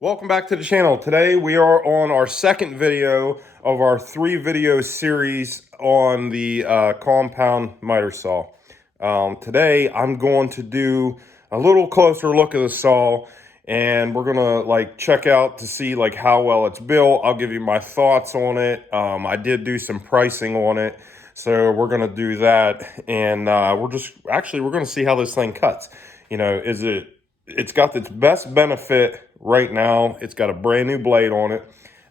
Welcome back to the channel. Today we are on our second video of our 3-video series on the compound miter saw. Today I'm going to do a little closer look at the saw, and we're gonna check out to see how well it's built. I'll give you my thoughts on it. I did do some pricing on it, so we're gonna do that, and we're gonna see how this thing cuts. It's got its best benefit right now. It's got a brand new blade on it.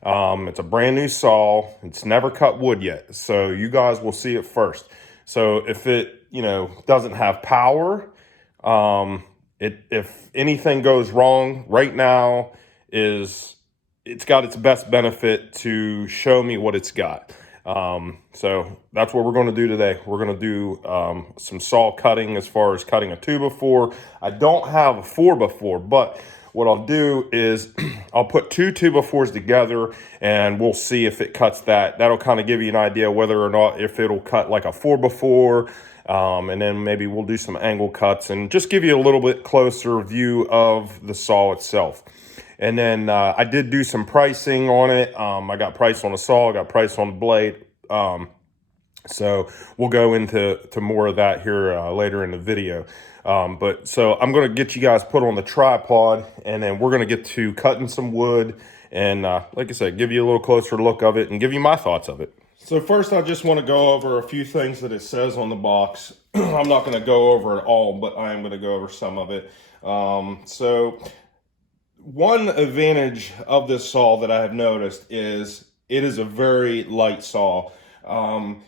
It's a brand new saw. It's never cut wood yet, so you guys will see it first. So if it doesn't have power, if anything goes wrong right now, it's got its best benefit to show me what it's got. So that's what we're going to do today. We're going to do some saw cutting as far as cutting a 2x4. I don't have a 4x4, but what I'll do is I'll put 2 2x4s together and we'll see if it cuts that. That'll kind of give you an idea whether or not if it'll cut like a 4x4. And then maybe we'll do some angle cuts and just give you a little bit closer view of the saw itself. And then I did do some pricing on it. I got price on the saw, I got price on the blade. So we'll go into more of that here later in the video. So I'm going to get you guys put on the tripod, and then we're going to get to cutting some wood and, like I said, give you a little closer look of it and give you my thoughts of it. So first, I just want to go over a few things that it says on the box. I'm not going to go over it all, but I am going to go over some of it. So one advantage of this saw that I have noticed is it is a very light saw. And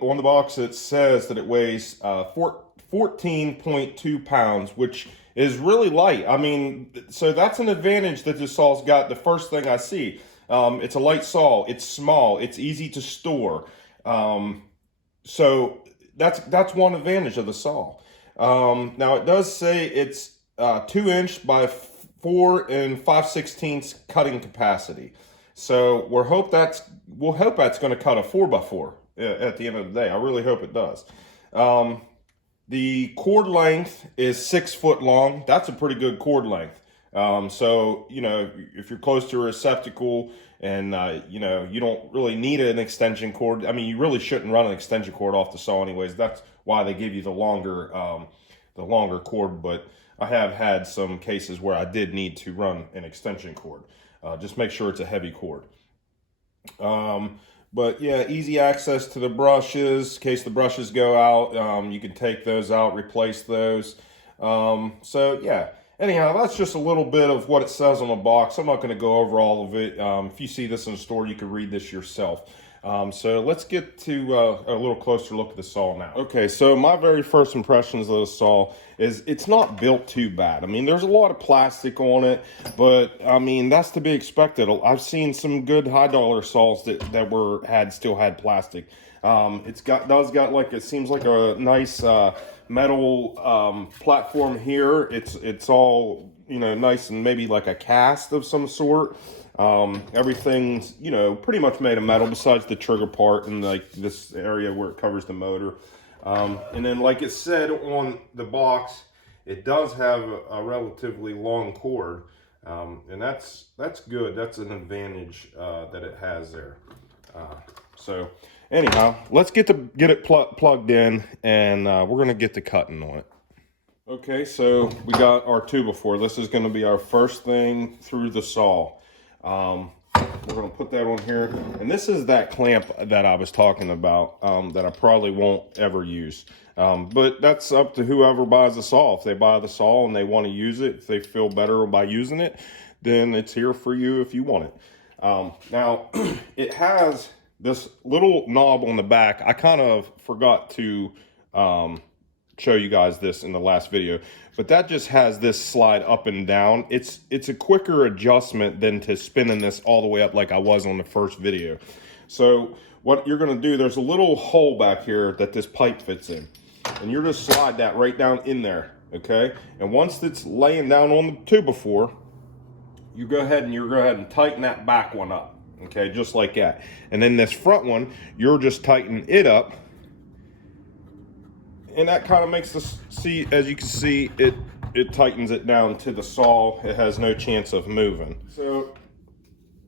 on the box it says that it weighs 14.2 pounds, which is really light. I mean, so that's an advantage that this saw's got. The first thing I see, it's a light saw, it's small, it's easy to store. So that's one advantage of the saw. Now it does say it's 2" by 4 5/16 cutting capacity. So we'll hope that's going to cut a 4x4 at the end of the day. I really hope it does. The cord length is 6 foot long. That's a pretty good cord length. So if you're close to a receptacle and you don't really need an extension cord. I mean, you really shouldn't run an extension cord off the saw anyways. That's why they give you the longer cord. But I have had some cases where I did need to run an extension cord. Just make sure it's a heavy cord. But yeah, easy access to the brushes. In case the brushes go out, you can take those out, replace those. So yeah, anyhow, that's just a little bit of what it says on the box. I'm not going to go over all of it. If you see this in the store, you can read this yourself. So let's get to a little closer look at the saw now. Okay, so my very first impressions of the saw is it's not built too bad. I mean, there's a lot of plastic on it, but I mean, that's to be expected. I've seen some good high-dollar saws that still had plastic. It seems like a nice metal platform here. It's all nice and maybe like a cast of some sort. Everything's pretty much made of metal besides the trigger part and like this area where it covers the motor. And then like it said on the box, it does have a relatively long cord, and that's good. That's an advantage that it has there. So anyhow, let's get it plugged in, and we're gonna get to cutting on it. Okay, so we got our 2x4. This is going to be our first thing through the saw. We're going to put that on here. And this is that clamp that I was talking about that I probably won't ever use. But that's up to whoever buys the saw. If they buy the saw and they want to use it, if they feel better by using it, then it's here for you if you want it. Now, it has this little knob on the back. I kind of forgot to show you guys this in the last video, but that just has this slide up and down. It's a quicker adjustment than to spinning this all the way up like I was on the first video. So what you're going to do, there's a little hole back here that this pipe fits in, and you're just slide that right down in there. Okay, and once it's laying down on the 2x4, you go ahead and tighten that back one up. Okay, just like that. And then this front one, you're just tightening it up. And that kind of makes this, as you can see, it tightens it down to the saw. It has no chance of moving. So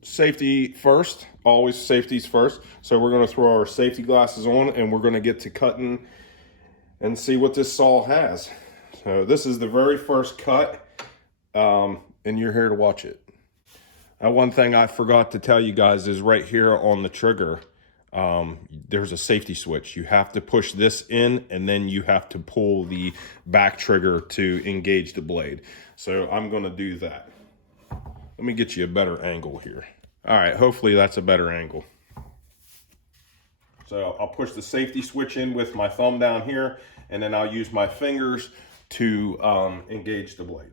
safety first, always safety's first. So we're gonna throw our safety glasses on and we're gonna get to cutting and see what this saw has. So this is the very first cut, and you're here to watch it. One thing I forgot to tell you guys is right here on the trigger, there's a safety switch. You have to push this in and then you have to pull the back trigger to engage the blade. So I'm gonna do that. Let me get you a better angle here. All right, hopefully that's a better angle. So I'll push the safety switch in with my thumb down here, and then I'll use my fingers to engage the blade.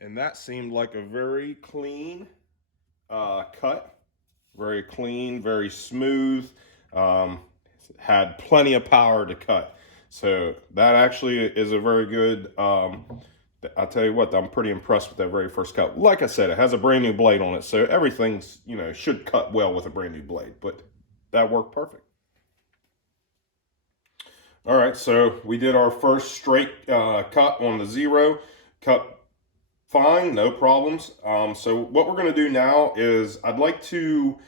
And that seemed like a very clean cut. Very clean, very smooth. Had plenty of power to cut. So that actually is a very good, I'll tell you what, I'm pretty impressed with that very first cut. Like I said, it has a brand new blade on it, so everything's, you know, should cut well with a brand new blade, but that worked perfect. All right, so we did our first straight cut on the 0, cut fine, no problems. So what we're gonna do now is I'd like to,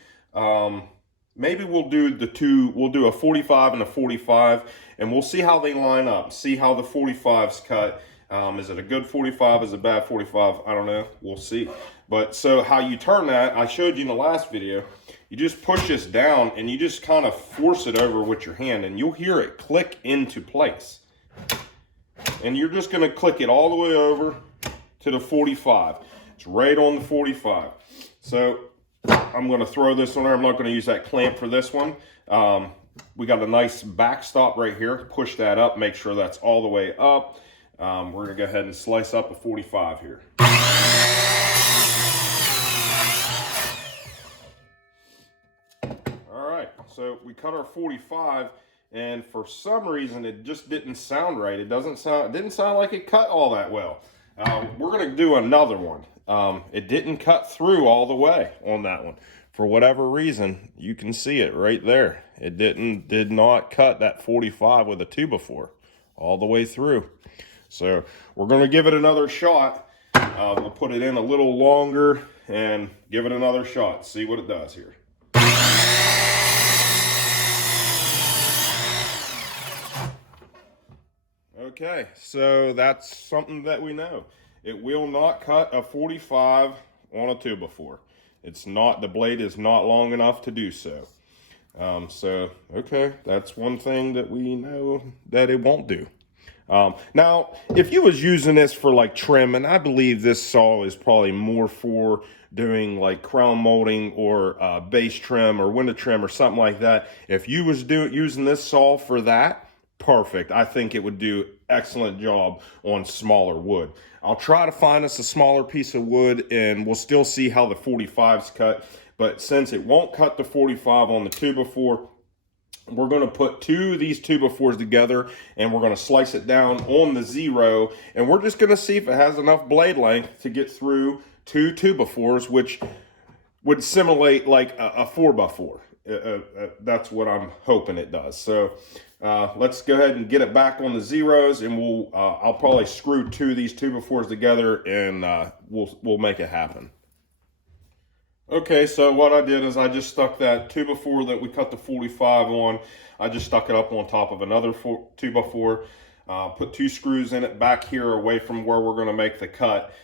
maybe we'll do a 45 and a 45, and we'll see how they line up, see how the 45s cut. Is it a good 45? Is it a bad 45? I don't know. We'll see. But so how you turn that, I showed you in the last video, you just push this down and you just kind of force it over with your hand and you'll hear it click into place. And you're just going to click it all the way over to the 45. It's right on the 45. So I'm going to throw this on there. I'm not going to use that clamp for this one. We got a nice backstop right here. Push that up, make sure that's all the way up. We're going to go ahead and slice up a 45 here. All right, so we cut our 45, and for some reason it just didn't sound right. It didn't sound like it cut all that well. We're going to do another one. It didn't cut through all the way on that one. For whatever reason, you can see it right there. It did not cut that 45 with a 2x4 all the way through. So we're going to give it another shot. We'll put it in a little longer and give it another shot. See what it does here. Okay, so that's something that we know. It will not cut a 45 on a 2x4. It's not, the blade is not long enough to do so. Okay, that's one thing that we know that it won't do. Now, if you was using this for like trim, and I believe this saw is probably more for doing like crown molding or base trim or window trim or something like that. If you was using this saw for that, perfect. I think it would do excellent job on smaller wood. I'll try to find us a smaller piece of wood and we'll still see how the 45s cut. But since it won't cut the 45 on the 2x4, we're going to put these 2x4s together and we're going to slice it down on the 0. And we're just going to see if it has enough blade length to get through 2 2x4s, which would simulate like a 4x4. That's what I'm hoping it does. So let's go ahead and get it back on the 0s, and I'll probably screw 2 of these 2x4s together and we'll make it happen. Okay, so what I did is I just stuck that 2x4 that we cut the 45 on, I just stuck it up on top of another 2x4, put 2 screws in it back here away from where we're going to make the cut,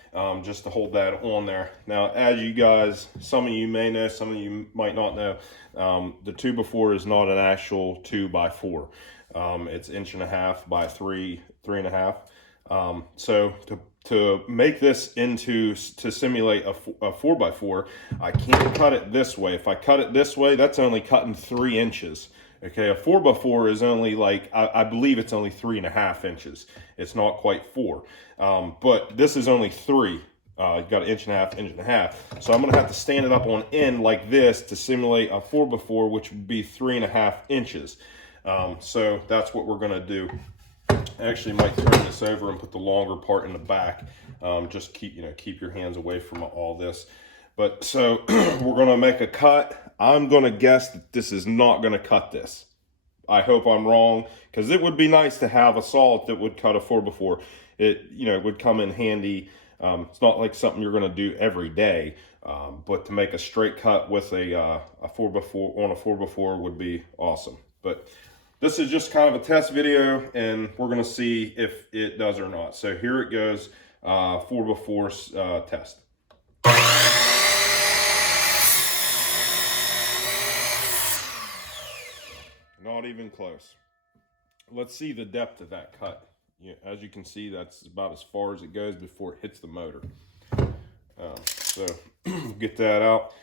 just to hold that on there. Now, as you guys, some of you may know, some of you might not know, the 2x4 is not an actual 2x4. It's 1.5 by 3.5. So to make this to simulate a 4x4, I can't cut it this way. If I cut it this way, that's only cutting 3 inches. Okay, a 4x4 is only like, I believe it's only 3.5 inches. It's not quite 4. But this is only 3. You've got 1.5 inches. So I'm gonna have to stand it up on end like this to simulate a 4x4, which would be 3.5 inches. So that's what we're gonna do. I actually might turn this over and put the longer part in the back. Just keep your hands away from all this. But so we're gonna make a cut. I'm going to guess that this is not going to cut this. I hope I'm wrong, because it would be nice to have a saw that would cut a 4x4. It, would come in handy. It's not like something you're going to do every day, but to make a straight cut with a 4x4 on a 4x4 would be awesome. But this is just kind of a test video, and we're going to see if it does or not. So here it goes, 4x4 test. Not even close. Let's see the depth of that cut. Yeah, as you can see, that's about as far as it goes before it hits the motor. So get that out,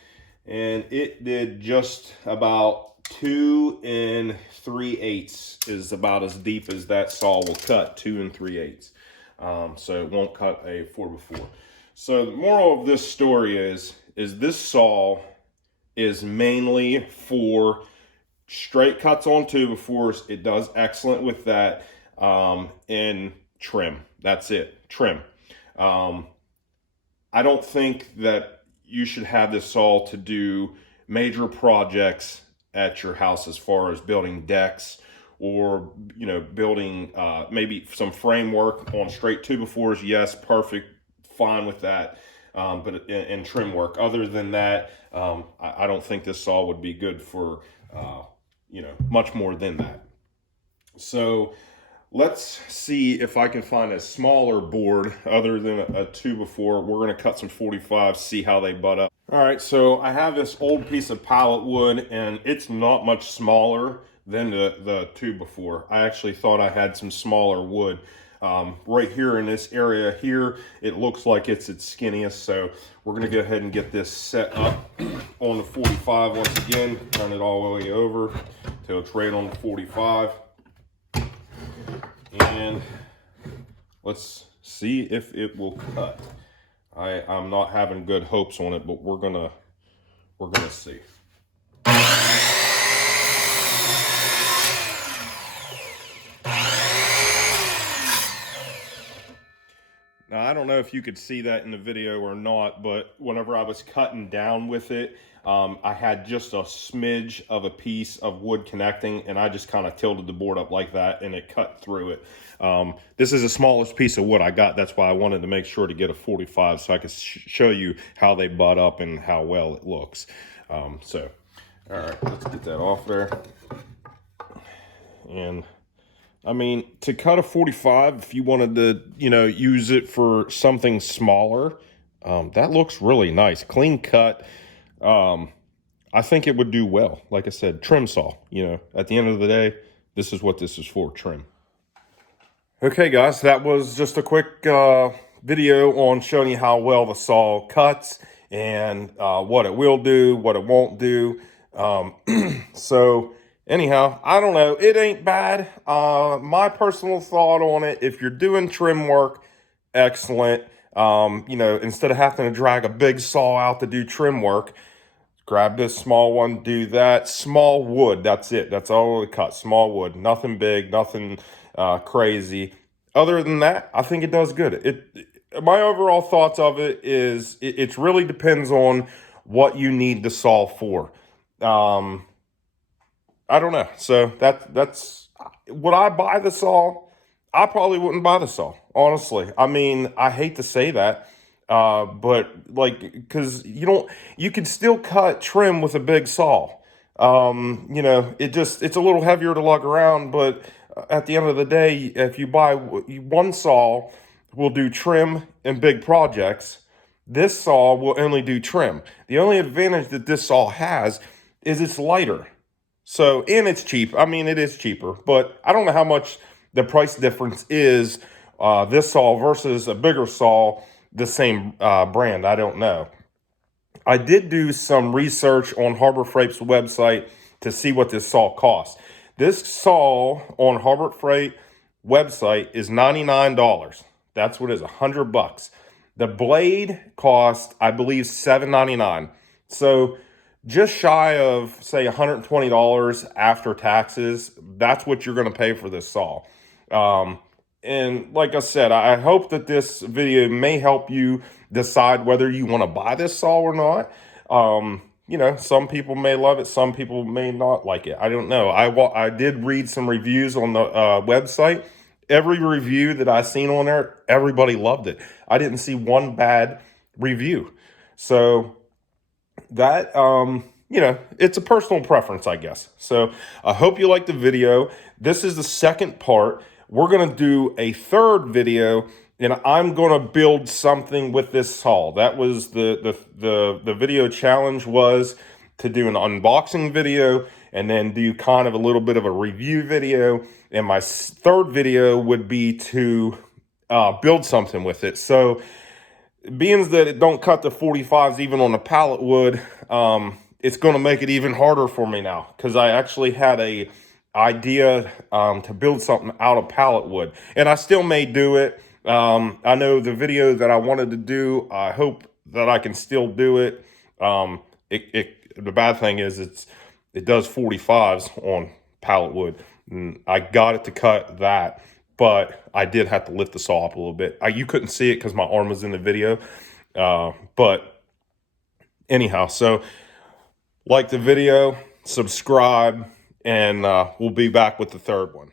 and it did just about 2 3/8 is about as deep as that saw will cut. 2 3/8. So it won't cut a 4x4. So the moral of this story is this saw is mainly for straight cuts on 2x4s. It does excellent with that. And trim. That's it. Trim. I don't think that you should have this saw to do major projects at your house, as far as building decks or, building maybe some framework on straight 2x4s. Yes, perfect. Fine with that. But in trim work, other than that, I don't think this saw would be good for, much more than that. So let's see if I can find a smaller board other than a 2x4. We're going to cut some 45s, see how they butt up. All right, so I have this old piece of pallet wood, and it's not much smaller than the 2x4. I actually thought I had some smaller wood. Right here in this area here, it looks like it's its skinniest, so we're going to go ahead and get this set up on the 45 once again. Turn it all the way over till it's right on the 45. And let's see if it will cut. I'm not having good hopes on it, but we're gonna see. Now, I don't know if you could see that in the video or not, but whenever I was cutting down with it, I had just a smidge of a piece of wood connecting, and I just kind of tilted the board up like that, and it cut through it. This is the smallest piece of wood I got. That's why I wanted to make sure to get a 45 so I could show you how they butt up and how well it looks. All right, let's get that off there. And I mean, to cut a 45, if you wanted to, use it for something smaller, that looks really nice. Clean cut. I think it would do well. Like I said, trim saw, at the end of the day, this is what this is for, trim. Okay, guys, that was just a quick video on showing you how well the saw cuts and what it will do, what it won't do. So anyhow, I don't know. It ain't bad. My personal thought on it, if you're doing trim work, excellent. Instead of having to drag a big saw out to do trim work, grab this small one, do that. Small wood, that's it. That's all it cuts, small wood. Nothing big, nothing crazy. Other than that, I think it does good. My overall thoughts of it is it really depends on what you need the saw for. I don't know. So that's would I buy the saw? I probably wouldn't buy the saw, honestly. I mean, I hate to say that, but because you can still cut trim with a big saw. It's a little heavier to lug around, but at the end of the day, if you buy one saw, will do trim and big projects. This saw will only do trim. The only advantage that this saw has is it's lighter. So, and it's cheap. I mean, it is cheaper, but I don't know how much the price difference is this saw versus a bigger saw, the same brand. I don't know. I did do some research on Harbor Freight's website to see what this saw costs. This saw on Harbor Freight website is $99. That's what it is, $100. The blade cost, I believe, $7.99. So just shy of, say, $120 after taxes. That's what you're going to pay for this saw. And like I said, I hope that this video may help you decide whether you want to buy this saw or not. you know, some people may love it, some people may not like it. I don't know. I did read some reviews on the website. Every review that I seen on there, everybody loved it. I didn't see one bad review. So that, you know, it's a personal preference, I guess. So I hope you liked the video. This is the second part. We're going to do a third video, and I'm going to build something with this saw. That was the video challenge, was to do an unboxing video and then do kind of a little bit of a review video. And my third video would be to build something with it. So being that it don't cut the 45s even on the pallet wood, it's going to make it even harder for me now, because I actually had a idea to build something out of pallet wood, and I still may do it. I know the video that I wanted to do, I hope that I can still do it. The bad thing is it does 45s on pallet wood, and I got it to cut that, but I did have to lift the saw up a little bit. You couldn't see it because my arm was in the video, but anyhow, so like the video, subscribe, and we'll be back with the third one.